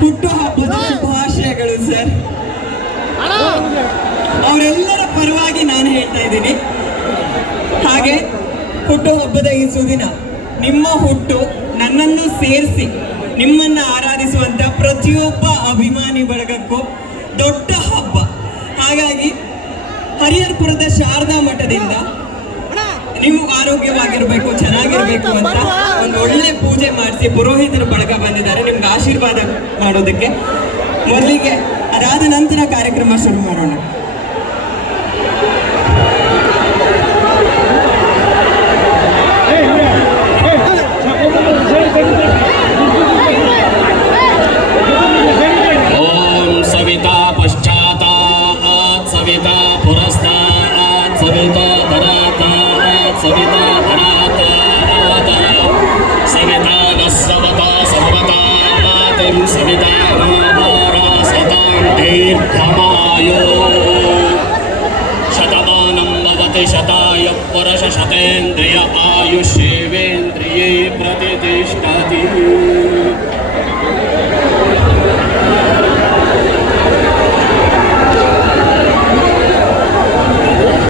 ಹುಟ್ಟು ಹಬ್ಬದ ಶುಭಾಶಯಗಳು ಸರ್. ಅವರೆಲ್ಲರ ಪರವಾಗಿ ನಾನು ಹೇಳ್ತಾ ಇದ್ದೀನಿ. ಹಾಗೆ ಹುಟ್ಟುಹಬ್ಬದ ಈ ಸುದಿನ ನಿಮ್ಮ ಹುಟ್ಟು ನನ್ನನ್ನು ಸೇರಿಸಿ ನಿಮ್ಮನ್ನ ಆರಾಧಿಸುವಂತ ಪ್ರತಿಯೊಬ್ಬ ಅಭಿಮಾನಿ ಬಳಗಕ್ಕೂ ದೊಡ್ಡ ಹಬ್ಬ. ಹಾಗಾಗಿ ಹರಿಹರಪುರದ ಶಾರದಾ ಮಠದಿಂದ ನೀವು ಆರೋಗ್ಯವಾಗಿರ್ಬೇಕು ಚೆನ್ನಾಗಿರ್ಬೇಕು ಅಂತ ಒಂದು ಒಳ್ಳೆ ಪೂಜೆ ಮಾಡಿಸಿ ಪುರೋಹಿತರ ಬಂದಿದ್ದಾರೆ ನಿಮ್ಗೆ ಆಶೀರ್ವಾದ ಮಾಡೋದಕ್ಕೆ ಮೊದಲಿಗೆ ಅದಾದ ನಂತರ ಕಾರ್ಯಕ್ರಮ ಶುರು ಮಾಡೋಣ ॐ सविता पश्चातात् सविता पुरस्तात् सविता निर्भवायो शतमानं वदति शताय परश शतेन्द्रिय आयुष्येवेन्द्रिये